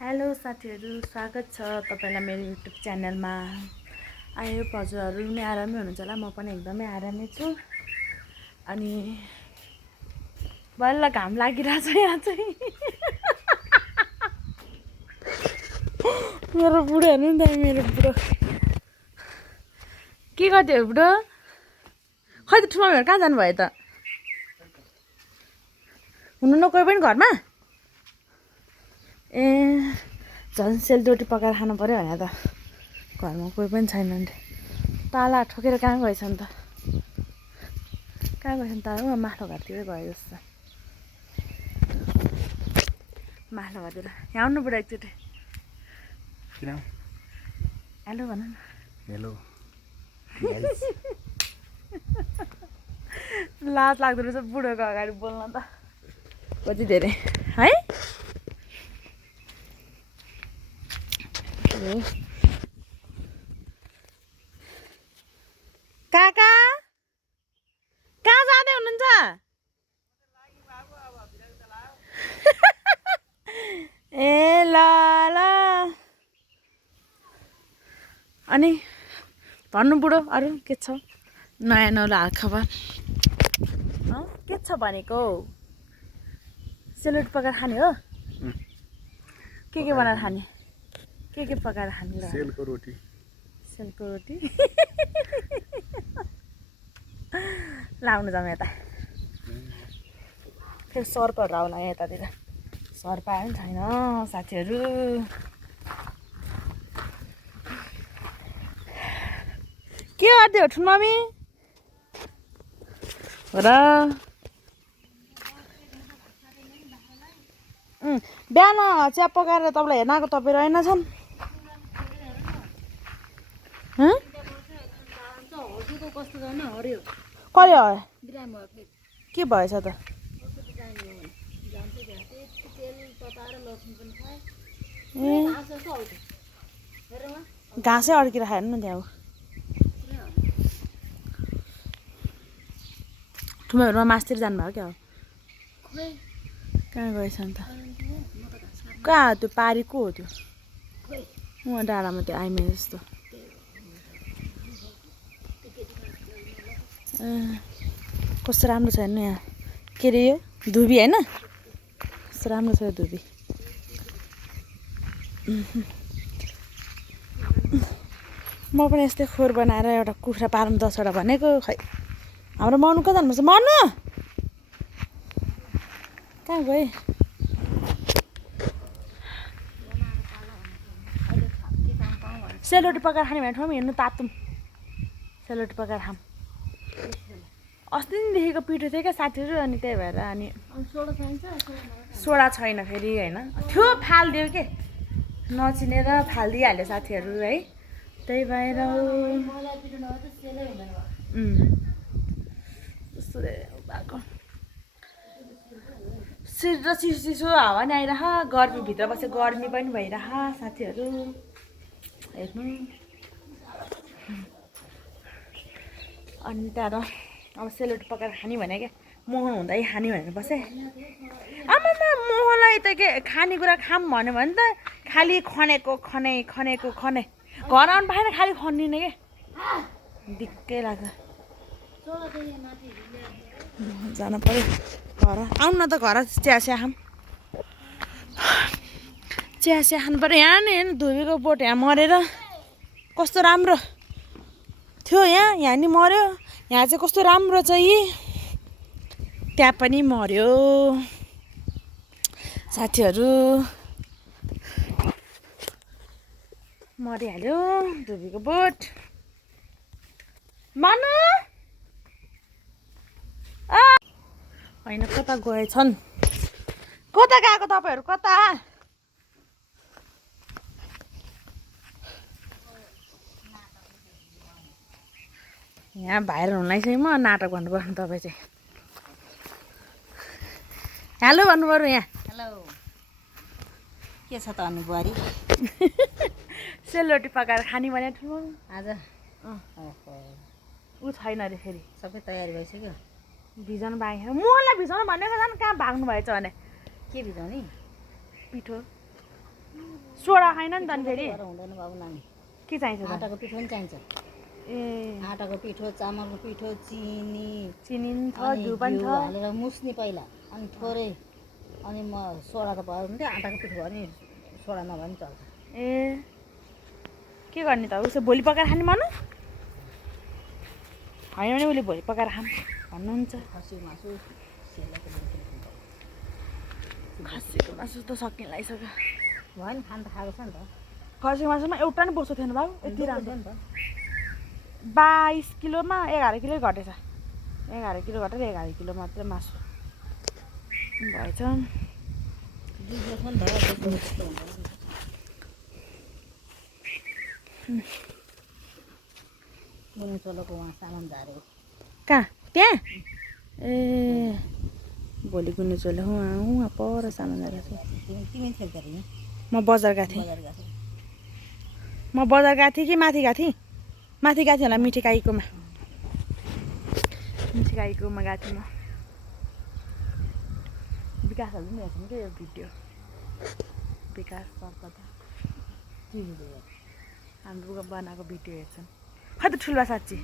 Hello साथीहरू, स्वागत छ तपाईलाई मेरो युट्युब च्यानलमा। आयो हजुरहरू पनि आरामै हुनुहुन्छ होला, म पनि एकदमै आरामै छु। अनि बल्ल घाम लागिरहेछ यहाँ चाहिँ। मेरो बुढो हेर्नु नि त, मेरो बुढो के गर्थ्यो बुढो? खै त ठुमाहरू कहाँ जानुभयो त? हुनुहुन्न कोही पनि घरमा? ए झन् सेलरोटी पकाएर खानु पऱ्यो भने त घरमा कोही पनि छैन नि। ताला ठोकेर कहाँ गएछ नि त? कहाँ गएछ नि ताला? माथिल्लो घरतिरै गयो जस्तो। माथिल्लो घरतिर यहाँ आउनु बुढा एकचोटि। हेलो भन न। हेलो लाज लाग्दो रहेछ बुढोको अगाडि बोल्न त कति धेरै है। काका कहाँ जाँदै हुनुहुन्छ? ए ल ल। अनि भन्नु बुढो, अरू के छ नयाँ नौलो हालखबर? के छ भनेको? सेलरोटी पकाएर खाने हो? के बनाएर खाने? के पकाएर खाने? सेलको रोटी। सेलको रोटी लाउनु जाउँ यता। फेरि सर्पहरू आउला यतातिर। सर्प आयो नि छैन साथीहरू। के गर्दै हो ठुममी? हो र बिहान चिया पकाएर तपाईँलाई हेर्न आएको तपाईँ रहेनछन्। कहिले हो? के भएछ त? घाँसै अड्किएर खायो नि त्यहाँ। ठुमाहरूमा मासतिर जानुभयो क्या हो? कहाँ गएछ नि त? कहाँ हो त्यो पारी? को हो त्यो? उहाँ डाँडामा त्यो आइमे जस्तो। कस्तो राम्रो छ हेर्नु यहाँ। के अरे यो धुबी होइन? कस्तो राम्रो छ यो धुबी। म पनि यस्तै खोर बनाएर एउटा कुखुरा पारौँ 10वटा भनेको। खै हाम्रो मनु कहाँ जानुपर्छ? मनु कहाँ गए? सेलरोटी पकाएर खाने भने ठाउँमा हेर्नु तातुम। सेलरोटी पकाएर खाऊँ। अस्ति दिनदेखिको पिठो थियो क्या साथीहरू, अनि त्यही भएर। अनि सोडा छैन फेरि होइन, थियो फालिदियो के नचिनेर फालिदिइहाल्यो साथीहरू है। त्यही भएर त्यस्तो भएको चिसो चिसो हावा नि आइरह। गर्मीभित्र बसे गर्मी पनि भइरह साथीहरू हेर्नु। अनि त्यहाँबाट अब सेलरोटी पकाएर खाने भने क्या मोहन हुँदै खाने भनेर बसेँ। आमामा मोहनलाई त के खानेकुरा खाऊँ भन्यो भने त खालि खनेको खने घर आउनु पाएन खालि खनिने के दिक्कै लाग्छ। जानु पऱ्यो घर। आउनु न त घर चिया खाऊँ। चिया खानु पऱ्यो। यहाँ नि हेर्नु धुबीको बोट यहाँ मरेर कस्तो राम्रो थियो। यहाँ नि मऱ्यो। यहाँ चाहिँ कस्तो राम्रो छ यी। त्यहाँ पनि मऱ्यो साथीहरू। मरिहाल्यो धुबीको बोट। मानु होइन कता गएछन्? कता गएको तपाईँहरू? कता? यहाँ भाइरल हुनलाई चाहिँ म नाटक भन्नुपर्छ तपाईँ चाहिँ। हेलो भन्नु पऱ्यो यहाँ। हेलो के छ त अनि बुहारी? सेलरोटी पकाएर खाने भने ठुलो आज ऊ छैन अरे फेरि। सबै तयारी भइसक्यो? भिजाउनु बाँकी। मोहनलाई भिजाउनु भनेको झन् कहाँ भाग्नु भएछ भने। के भिजाउने? पिठो सोडा खाइन नि त अनि फेरि तर हुँदैन बाबु नानी के चाहिन्छ त आटाको पिठो पनि चाहिन्छ ए आटाको पिठो चामलको पिठो चिनी चिनी पनि छ अनि घिउ पनि घिउ छ हालेर मुस्ने पहिला अनि थोरै अनि म सोडा त भयो भने आटाको पिठो भयो भने सोडा नभए पनि चल्छ ए के गर्ने त उसो भोलि पकाएर खाने मनु होइन भने उसले भोलि पकाएर खाम भन्नुहुन्छ खसी मासु सेलाको दिन खसीको मासु त सकिन लागिसक्यो भयो नि खान त खाएको छ नि त खसीको मासुमा एउटा नि बोसो थिएन बाबु यति राम्रो नि त 22 किलोमा 11 किलो घटेछ 11 किलो घटेर 11 किलो मात्रै मासु भएछ दुधले छ नि त त्यस्तो हुँदैन मुनि चोलोको उहाँ सामान झाऱ्यो कहाँ त्यहाँ ए भोलि गुन्नु चल्यो उहाँ पर सामान गएको छु तिमी थियो गरी नि म बजार गएको थिएँ बजार गएको म बजार गएको थिएँ कि माथि गएको थिएँ माथि गएको थिएँ होला मिठी गाईकोमा मिठी गाईकोमा गएको थिएँ म विकासहरू पनि हेर्छौँ कि यो भिडियो विकास सर्प त हाम्रो बनाएको भिडियो हेर्छन् खै त ठुल्बा साँच्ची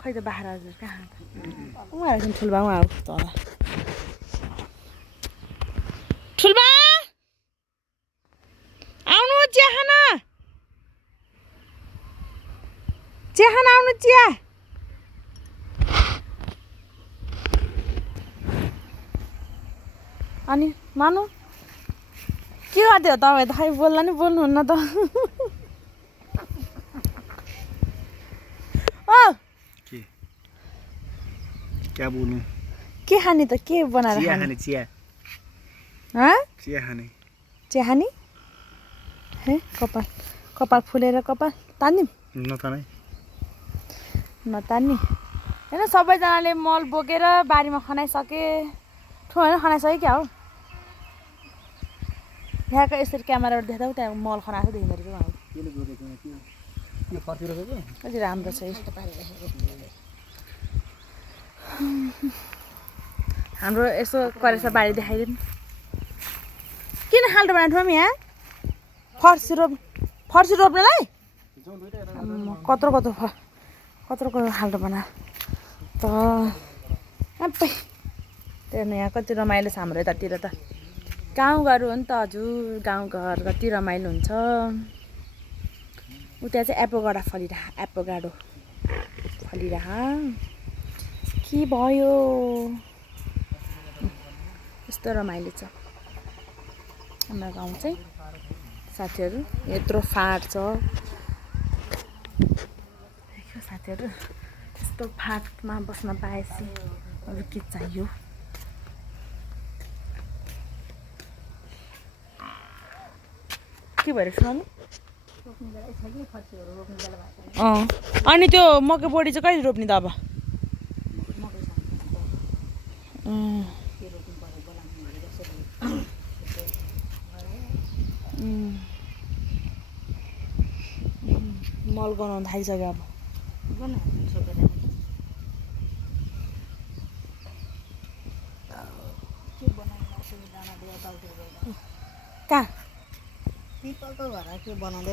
खै त बाख्रा हजुर कहाँ उहाँहरू चाहिँ ठुल्बा उहाँ तल ठुल्बा आउनु चिया खान आउनु चिया अनि मानु के गर्थ्यो तपाईँ त खै बोल्दा नि बोल्नुहुन्न त ओ क्या बोलूं के खाने त के बनाएर चिया खाने खाने चिया हाँ चिया खाने चिया खाने हे कपाल कपाल फुलेर कपाल तान्दिम नतानै नतान्ने होइन सबैजनाले मल बोकेर बारीमा खनाइसके ठुलो खनाइसके क्या हो यहाँको यसरी क्यामेराबाट देख्दा त्यहाँ मल खनाएको देखिँदो रहेछ उहाँहरू कति राम्रो छ यो हाम्रो यसो करेसा बारी देखाइदिनु किन खाल्टो बनाएको मम्मी यहाँ फर्सी रोप्नलाई कत्रो खाल्टो बना त अप्पै त्यहाँ यहाँ कति रमाइलो छ हाम्रो यतातिर त गाउँघर हो नि त हजुर गाउँघर कति रमाइलो हुन्छ उता चाहिँ एपोगाडो फलिरह के भयो यस्तो रमाइलो छ हाम्रो गाउँ चाहिँ साथीहरू यत्रो फाँट छ साथीहरू यस्तो फाँटमा बस्न पाएपछि अरू के चाहियो के भइरहेको छ मानु अनि त्यो मकै बोडी चाहिँ कहिले रोप्ने त अब मल गनाउनु थालिसक्यो अब कहाँ पिपलको घर के बनाउँदै